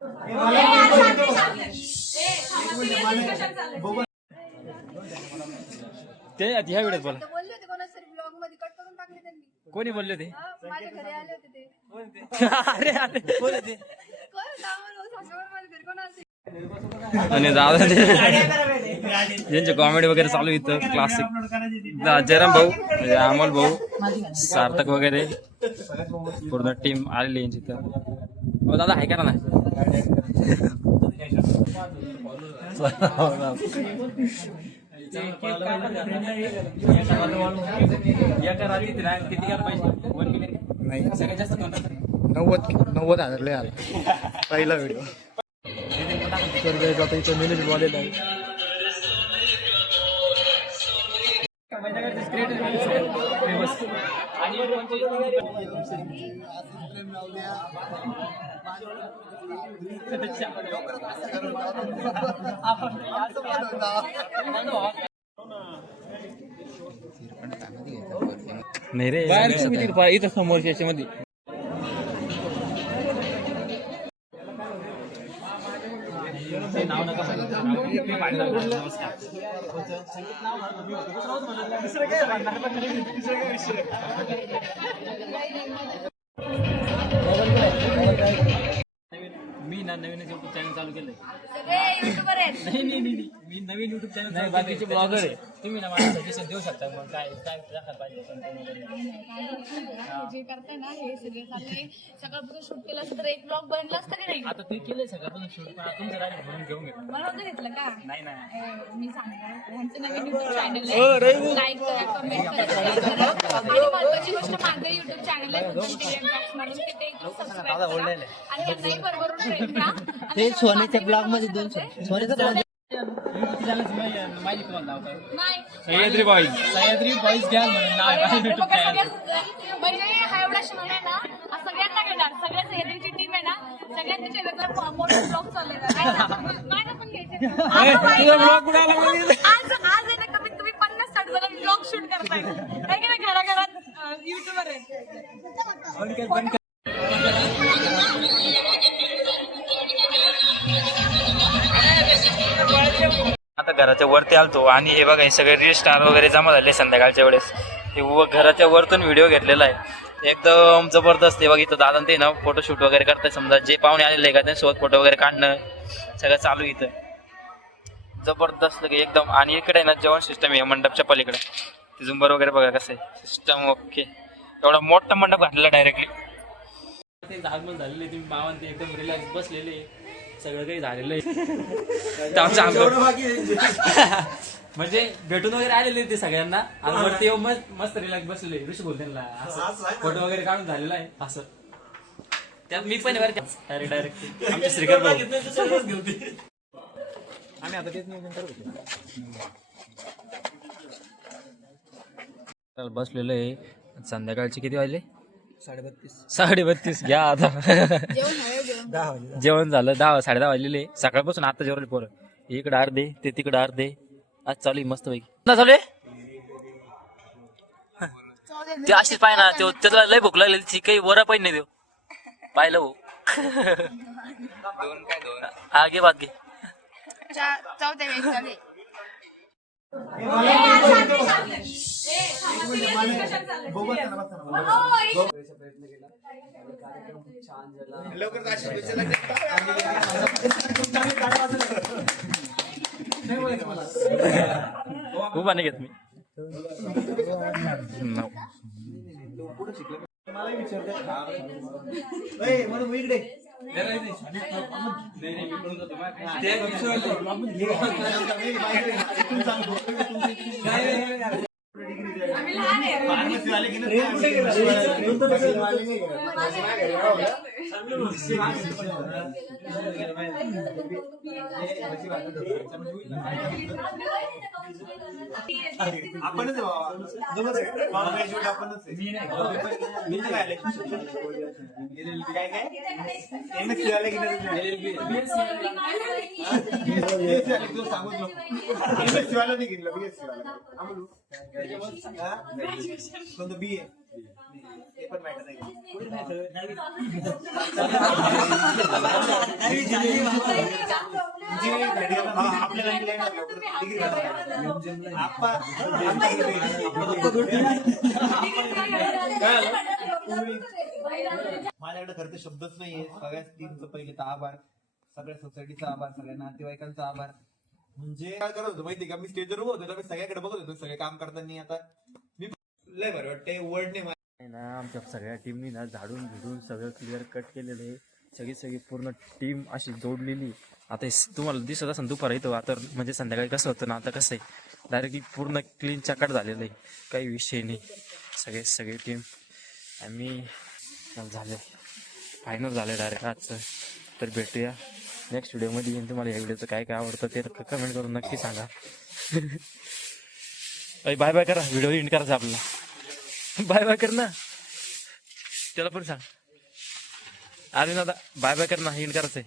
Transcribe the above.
ते ह्या वेळेस बोला कोणी बोलले ते आणि दादा ज्यांचे कॉमेडी वगैरे चालू इथं क्लासिक जयराम भाऊ अमोल भाऊ सार्थक वगैरे पूर्ण टीम आलेली यांची इथं. हो दादा आहे करा ना नाही 90,000 लय आला पहिला व्हिडिओ तर इथं मिनिट बॉलेला आहे. नाही रे इथं समोरच्या याच्यामध्ये नाव नका मी ना नवीन युट्यूब चॅनल चालू केलंय. नाही मी नवीन युट्यूब चॅनल नाही बाकीचे ब्लॉगर आहे. तुम्ही ना मला सजेशन देऊ शकता मग काय काय दाखवायला पाहिजे जे करताय ना हे सगळे चालले सकाळपासून शूट केलं असतं तर एक ब्लॉग बनला असतं की नाही. आता ते केलंय सगळं शूट पण तुमचं राहिलं म्हणून घेऊन घेतो. बनवून घेतलं का नाही नाही मी सांगणार ह्यांचं नवीन युट्यूब चॅनल आहे. लाईक करा कमेंट करा आणि महत्वाची गोष्ट माझं युट्यूब चॅनल आहे म्हणून ते सबस्क्राईब करा आणि यांनाही बरोबर ते सोन्याच्या ब्लॉग मध्ये 200 सोन्याचा ब्लॉग माहिती तुम्हाला नाव काय नाही सह्याद्री बॉईज घ्या म्हणून नाव आहे युट्यूब चॅनल. म्हणजे हा एवढा शहर आहे ना सगळ्यांना घेणार सगळ्या सह्याद्रीची टीम आहे ना सगळ्यांच्या चॅनलवर मोठे ब्लॉग चाललेला माझा पण घ्यायचे आज आहे ना कमीत कमी 50-60 जण ब्लॉग शूट करताय नाही ना घराघरात युट्यूबर आहे. आता घराच्या वरती आलतो आणि हे बघा हे सगळे रील स्टार वगैरे जमा झाले संध्याकाळच्या वेळेस. हे घराच्या वरतून व्हिडिओ घेतलेला आहे एकदम जबरदस्त. हे बघ इथं दादा ते ना फोटोशूट वगैरे करताय. समजा जे पाहुणे आलेले आहे का त्यांच्यासोबत फोटो वगैरे काढणं सगळं चालू इथं जबरदस्त लगे एकदम. आणि इकडे ना जेवण सिस्टम आहे मंडपच्या पलीकडे ते झुंबर वगैरे बघा कसं आहे सिस्टम ओके. एवढा मोठा मंडप घातलेला डायरेक्टली ते झागमन झालेले तुम्ही मावान ते एकदम रिलॅक्स बसलेले सगळं काही झालेलं आहे. म्हणजे भेटून वगैरे आलेले ते सगळ्यांना आणि वरती येऊन मस्त रिलॅक्स बसलेले ऋषी बोल त्यांना असं फोटो वगैरे काढून झालेला आहे असं. त्यात मी पण डायरेक्ट आमचे श्रीकर भाऊ आम्ही आता तेच नियोजन करत होतो. बसलेलो आहे. संध्याकाळचे किती वाजले 32:30 घ्या आता जेवण झालं 10-10:30 वाजलेले. सकाळपासून आता जेवले पोरं इकडे अर्धे ते तिकडे अर्धे. आज चालू आहे मस्त पैकी चालू आहे. ते अशीच पाय ना त्याला लय भूक लागली ती काही वरा पण नाही देऊ पाहिलं हो. हा घे बात घे उभा नाही घेत मी आपणच काय काय सांगू शिवाला नाही घेतलं कोणतं बी आहे ते पण मॅटर नाही. आपल्याला माझ्याकडे खरं तर शब्दच नाहीये. सगळ्या टीमचं पहिले तर आभार, सगळ्या सोसायटीचा आभार, सगळ्या नातेवाईकांचा आभार. म्हणजे काय करत होतो माहिती का, मी स्टेजवर उभं होतो, मी सगळ्याकडे बघत होतो सगळे काम करताना. आता मी लय बरं वाटतंय. वर्डने ना आमच्या सगळ्या टीमनी ना झाडून झुडून सगळं क्लिअर कट केलेलं आहे. सगळी पूर्ण टीम अशी जोडलेली. आता तुम्हाला दिसत असं दुपार येतो. आता म्हणजे संध्याकाळी कसं होतं ना, आता कसं आहे डायरेक्टली पूर्ण क्लीन चकाट झालेलं आहे. काही विषय नाही. सगळी टीम आम्ही झाले फायनल झाले डायरेक्ट आजचं. तर भेटूया नेक्स्ट व्हिडिओमध्ये. येईन तुम्हाला या व्हिडिओचं काय काय आवडतं ते कमेंट करून नक्की सांगा. बाय बाय करा. व्हिडिओ एंड करायचा आपल्याला. बाय बाय कर ना, त्याला पण सांग. अरे दादा बाय बाय कर ना, एंड करायचंय.